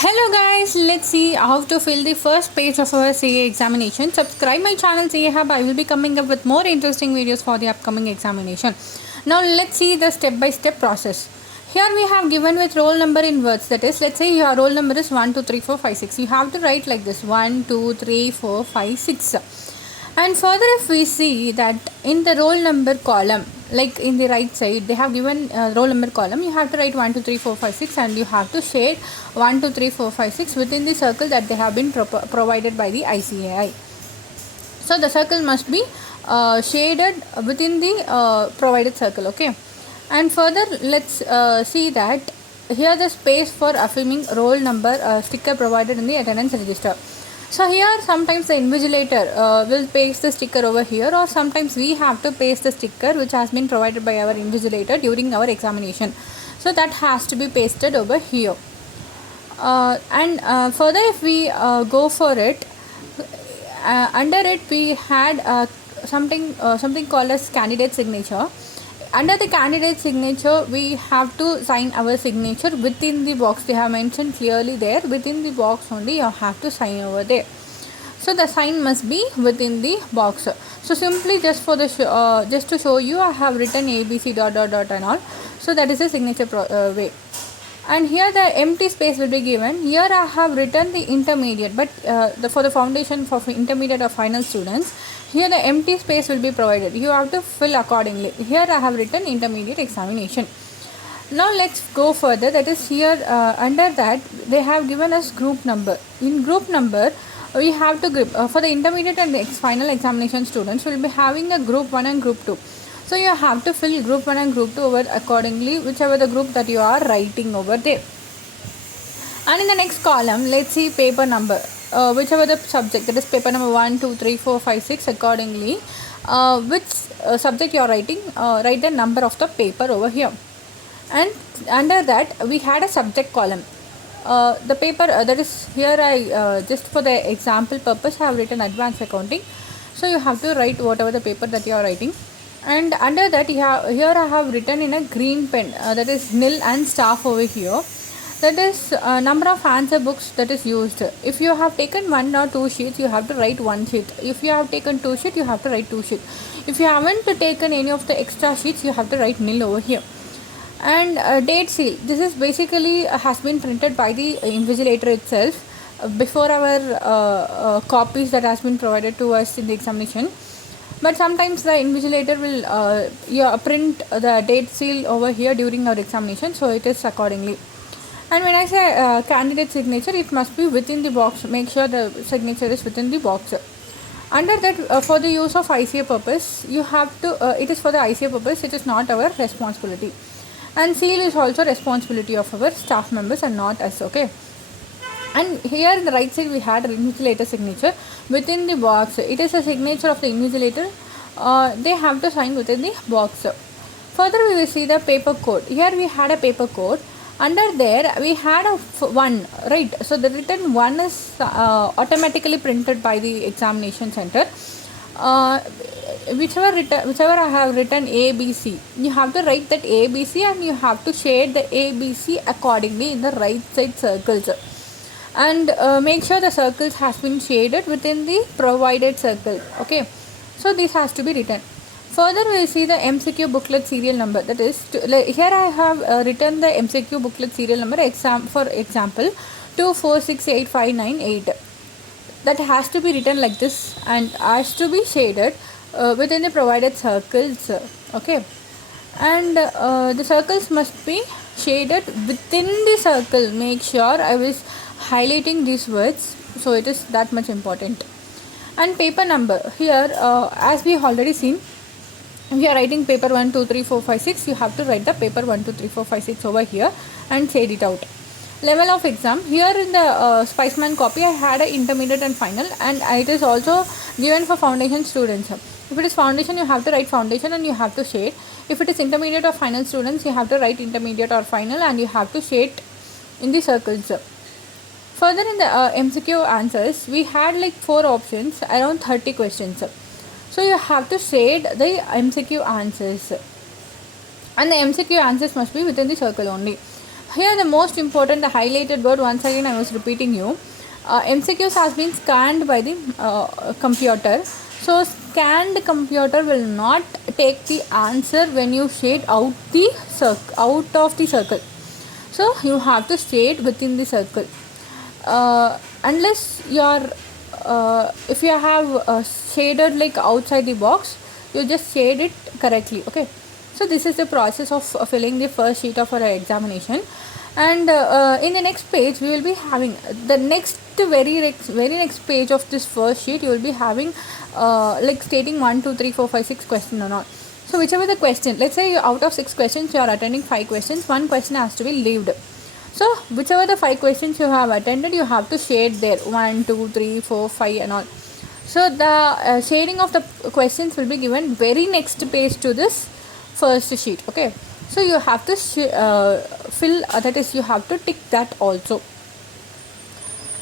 Hello guys, let's see how to fill the first page of our CA examination. Subscribe my channel CA Hub. I will be coming up with more interesting videos for the upcoming examination. Now let's see the step by step process. Here we have given with roll number in words, that is, let's say your roll number is 1 2 3 4 5 6. You have to write like this: 1 2 3 4 5 6. And further, if we see that in the roll number column, like in the right side, they have given roll number column, you have to write 1 2 3 4 5 6, and you have to shade 1 2 3 4 5 6 within the circle that they have been provided by the ICAI. So the circle must be shaded within the provided circle. Okay. And further, let's see that here the space for affirming roll number sticker provided in the attendance register. So here sometimes the invigilator will paste the sticker over here, or sometimes we have to paste the sticker which has been provided by our invigilator during our examination. So that has to be pasted over here. And further, if we go for it, under it we had something called as candidate signature. Under the candidate signature, we have to sign our signature within the box. They have mentioned clearly there, within the box only you have to sign over there. So the sign must be within the box. So simply just for the just to show you, I have written ABC ... and all. So that is the signature way. And here the empty space will be given. Here I have written the intermediate, but for the foundation for intermediate or final students, here the empty space will be provided. You have to fill accordingly. Here I have written intermediate examination. Now let's go further. That is, here under that they have given us group number. In group number, we have to group for the intermediate and the final examination students will be having a group 1 and group 2. So you have to fill group 1 and group 2 over accordingly, whichever the group that you are writing over there. And in the next column, let's see paper number. Whichever the subject, that is paper number 1 2 3 4 5 6, accordingly which subject you are writing, write the number of the paper over here. And under that we had a subject column. The paper that is, here I just for the example purpose I have written advanced accounting. So you have to write whatever the paper that you are writing. And under that here I have written in a green pen, that is nil and staff over here. That is number of answer books that is used. If you have taken 1 or 2 sheets, you have to write 1 sheet. If you have taken 2 sheets, you have to write 2 sheets. If you haven't taken any of the extra sheets, you have to write nil over here. And date seal, this is basically has been printed by the invigilator itself before our copies that has been provided to us in the examination. But sometimes the invigilator will print the date seal over here during our examination, so it is accordingly. And when I say candidate signature, it must be within the box. Make sure the signature is within the box. Under that, for the use of ICA purpose, you have to, it is for the ICA purpose, it is not our responsibility. And seal is also responsibility of our staff members and not us, okay. And here in the right side we had invigilator signature within the box. It is a signature of the invigilator. They have to sign within the box. Further, we will see the paper code. Here we had a paper code. Under there we had a 1, right? So the written 1 is automatically printed by the examination center. Whichever I have written ABC, you have to write that ABC and you have to shade the ABC accordingly in the right side circles. And make sure the circles has been shaded within the provided circle. Okay, so this has to be written. Further, we will see the MCQ booklet serial number. That is, here I have written the MCQ booklet serial number for example 2468598. That has to be written like this and has to be shaded within the provided circles. Okay, and the circles must be shaded within the circle. Make sure I was highlighting these words, so it is that much important. And paper number, here as we already seen, if you are writing paper 1 2 3 4 5 6, you have to write the paper 1 2 3 4 5 6 over here and shade it out. Level of exam, here in the Spiceman copy I had an intermediate and final, and it is also given for foundation students. If it is foundation, you have to write foundation and you have to shade. If it is intermediate or final students, you have to write intermediate or final and you have to shade in the circles. Further, in the MCQ answers, we had like 4 options, around 30 questions. So you have to shade the MCQ answers, and the MCQ answers must be within the circle only. Here the most important, the highlighted word, once again I was repeating you. MCQs has been scanned by the computer. So scanned computer will not take the answer when you shade out of the circle. So you have to shade within the circle. Unless you are if you have shaded like outside the box, you just shade it correctly. Okay, so this is the process of filling the first sheet of our examination. And in the next page we will be having the very next page of this first sheet. You will be having like stating 1 2 3 4 5 6 question or not. So whichever the question, let's say out of 6 questions you are attending 5 questions, one question has to be leaved. So whichever the 5 questions you have attended, you have to shade there 1 2 3 4 5 and all. So the shading of the questions will be given very next page to this first sheet. Okay, so you have to fill that is you have to tick that also.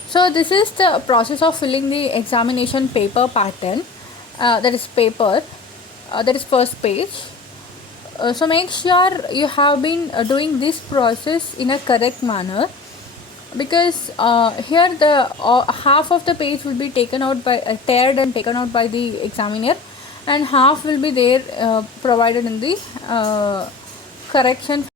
So this is the process of filling the examination paper pattern, that is paper, that is first page. So make sure you have been doing this process in a correct manner, because here the half of the page will be taken out by teared and taken out by the examiner, and half will be there provided in the correction